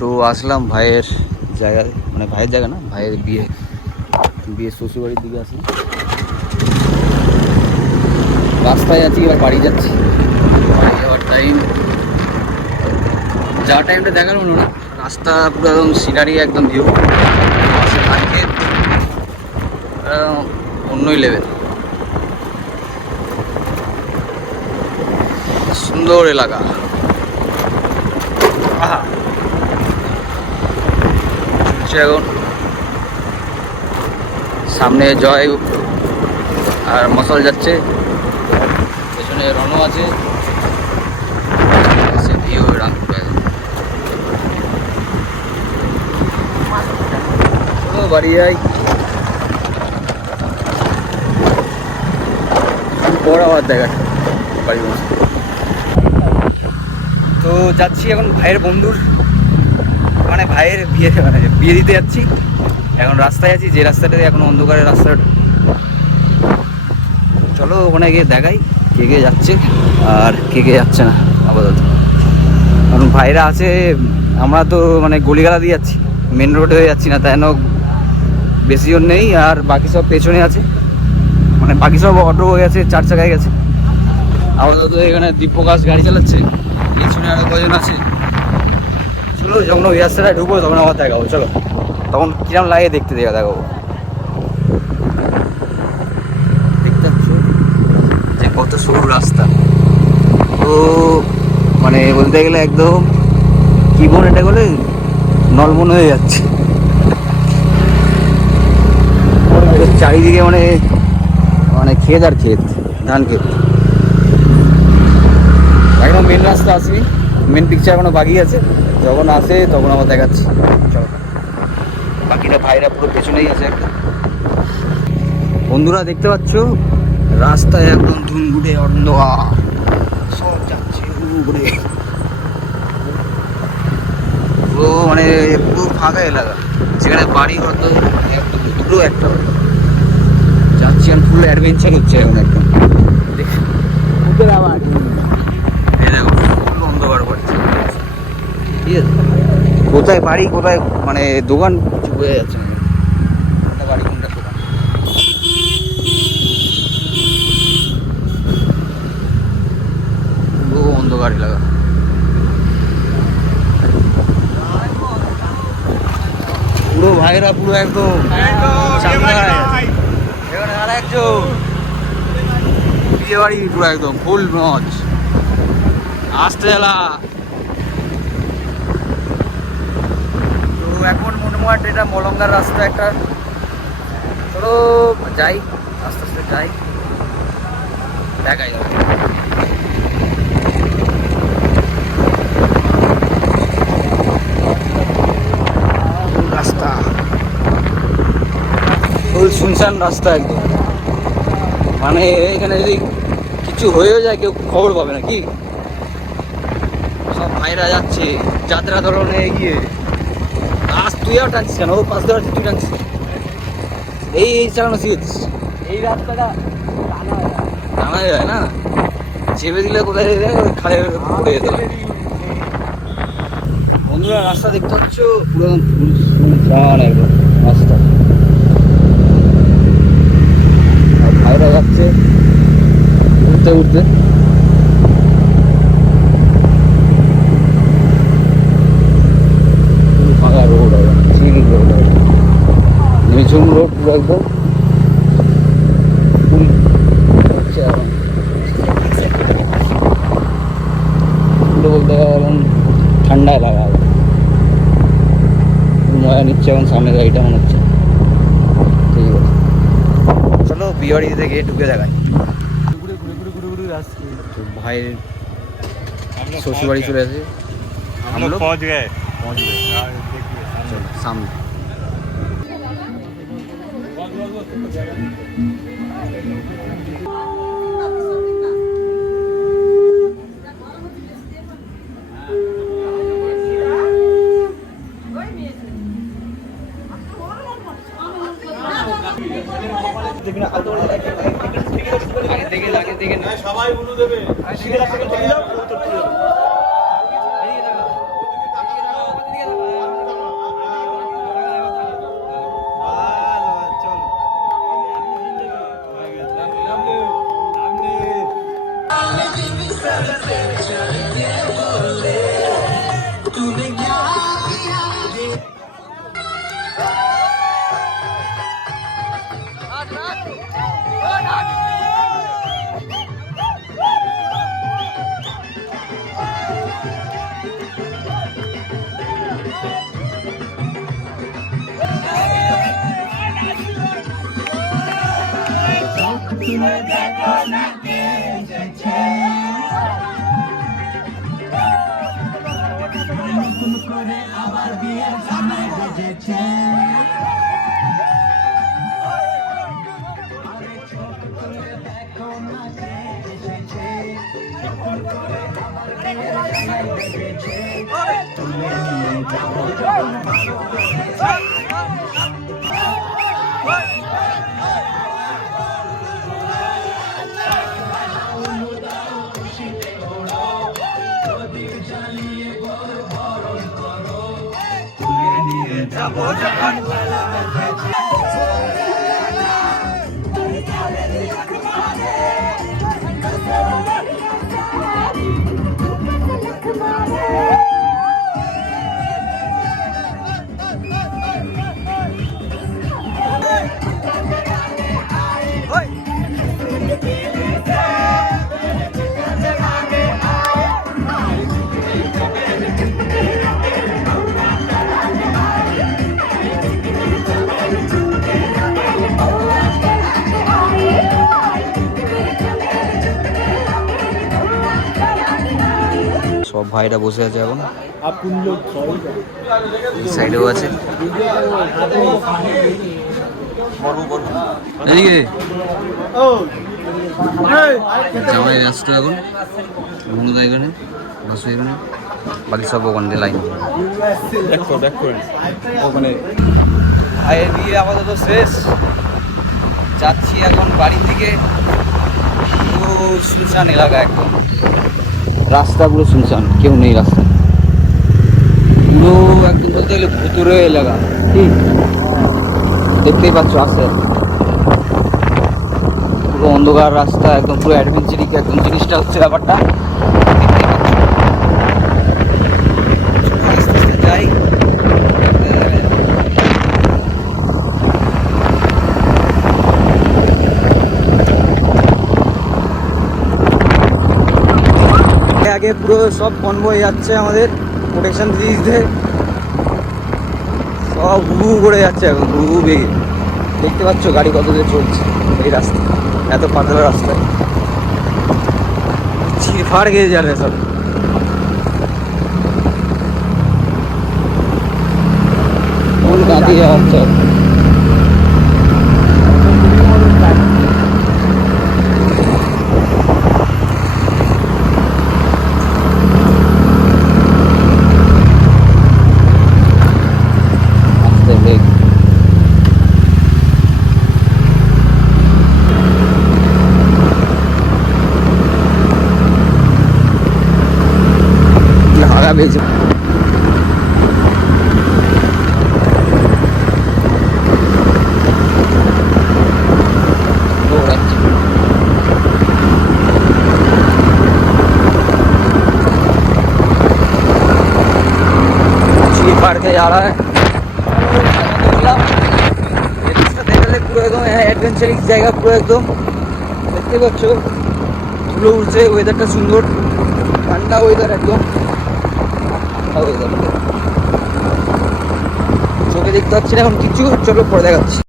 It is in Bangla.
তো আসলাম ভাইয়ের জায়গায়, মানে ভাইয়ের জায়গা না, ভাইয়ের বিয়ে শ্বশুরবাড়ির দিকে আসি। রাস্তায় আছি, এবার বাড়ি যাচ্ছি। বাড়ি যাওয়ার টাইম, যাওয়ার টাইমটা দেখানো হলো না। রাস্তা পুরো একদম সিনারি, একদম ভিউ, অন্যই লেভেল। সুন্দর এলাকা। এখন সামনে জয় আর মশাল যাচ্ছে, পেছনে রনও আছে, বাড়ি যাই। বড় আবার দেখা বাড়ি। তো যাচ্ছি এখন ভাইয়ের বন্ধুর, মানে ভাইয়ের বিয়ে দিতে যাচ্ছি। এখন রাস্তায় আছি, যে রাস্তাটাতে এখন অন্ধকারের রাস্তাটা। চলো ওখানে গিয়ে দেখাই কে কে যাচ্ছে আর কে কে যাচ্ছে না আপাতত। কারণ ভাইরা আছে, আমরা তো মানে গলিগালা দিয়ে যাচ্ছি, মেন রোডে হয়ে যাচ্ছি না, তাই না বেশি জন নেই। আর বাকি সব পেছনে আছে, মানে বাকি সব অটো হয়ে গেছে, 4 চাকায় গেছে। আপাতত এখানে দীপপ্রকাশ গাড়ি চালাচ্ছে, পেছনে আরো কজন আছে। চলো যখন ওই রাস্তাটায় ঢুকবো তখন আবার দেখাবো। চলো তখন কিরম লাগে দেখতে দেখাবো। দেখতে পাচ্ছ যে কত সরু রাস্তা। তো মানে বলতে গেলে একদম কি বন এটা বলে, নলবন হয়ে যাচ্ছে চারিদিকে, মানে মানে ক্ষেত আর ক্ষেত, ধান ক্ষেত। একদম মেন রাস্তা আসবি, মেন পিকচার এখনো বাকি আছে, যখন আসে তখন আবার দেখাচ্ছি। চলো, বাকিটা ভাইরা পুরো পেছনেই আছে একদম। বন্ধুরা দেখতে পাচ্ছ রাস্তায় একদম ধুনঘুটে অন্ধকার, সব যাচ্ছে ঘুরে, পুরো মানে পুরো ফাঁকা এলাকা, যেখানে বাড়ি হয়তো দুটো একটা যাচ্ছি। আমি ফুল অ্যাডভেঞ্চার হচ্ছে এখন একদম। আবার এই দেখো ফুল অন্ধকার করছে, ঠিক আছে। কোথায় বাড়ি কোথায় মানে দোকান কিছু বোঝা যাচ্ছে না, কোনটা বাড়ি কোনটা দোকান। পুরো অন্ধকার এলাকা। পুরো ভাইরা পুরো একদম এখানে আর একজন বিয়ে বাড়ি পুরো একদম ফুল মজ, আসতে এলা। তো এখন মোটামুটি এটা মলঙ্গার রাস্তা একটা। চলো যাই, আস্তে আস্তে যাই, দেখাই যাবে রাস্তা। ফুল শুনশান রাস্তা একদম, মানে এখানে যদি কিছু হয়েও যায় কেউ খবর পাবে না। কি সব ভাইরা যাচ্ছে যাত্রা ধরনে এগিয়ে। আজ তুই আর টানছিস কেন? ও পাশ ধরে তুই টানছিস, এই চালানো শিখেছিস। এই রাস্তাটা টানা যায় না, চেপে দিলে কোথায় খালে পড়ে যেতে হয়। বন্ধুরা রাস্তা দেখতে পাচ্ছ পুরো ফুল একদম রাস্তা, আর ভাইরা যাচ্ছে উঠতে উঠতে। ফাঁকা রোড একদম, ঠিক রোড একদম, নিঝুম রোড পুরো একদম। হচ্ছে এখন পুরো বলতে গেলে এখন ঠান্ডা এলাকা, মজা নিচ্ছে এখন সামনে গাড়িটা মনে হচ্ছে। ঠিক আছে চলো বিয়ে থেকে ঢুকে দেখাই। ভাইয়ের শ্বশুরবাড়ি চলে আসে, পৌঁছ গে সামনে। সবাই উলু দেবে। সব ভাইরা বসে আছে এখন, এই সাইডেও আছে। এদিকে জামাই ব্যস্ত এখন, বন্ধুদা এখানে, বাসু এখানে, বাকি সব ওখানে লাইন। ভাইয়ের বিয়ে আপাতত শেষ, যাচ্ছি এখন বাড়ি থেকে। পুরো শুনশান এলাকা, একদম রাস্তা পুরো শুনশান, কেউ নেই রাস্তা, পুরো একদম বলতে গেলে ভুতুরে এলাকা। ঠিক দেখতেই পাচ্ছ, আসে পুরো অন্ধকার রাস্তা, একদম পুরো অ্যাডভেঞ্চারিক একদম জিনিসটা হচ্ছে ব্যাপারটা। আস্তে আস্তে যাই। আগে পুরো সব কনভয় যাচ্ছে, আমাদের প্রোটেকশন দিতে সব হু করে যাচ্ছে এখন, হু বেগে। দেখতে পাচ্ছ গাড়ি কত দূরে চলছে এই রাস্তা, এত পাতলা রাস্তায় চিরফাড় গিয়ে যাবে সব। ফুল গাঁদিয়ে যাচ্ছে। বেজে पार के जा रहा है। পুরো একদম অ্যাডভেঞ্চারিক জায়গা, পুরো একদম দেখতে পাচ্ছ ধুলো উঠছে, ওয়েদারটা সুন্দর, ঠান্ডা ওয়েদার, একদম চোখে দেখতে পাচ্ছি না এখন কিছু, চলো পরে দেখাচ্ছি।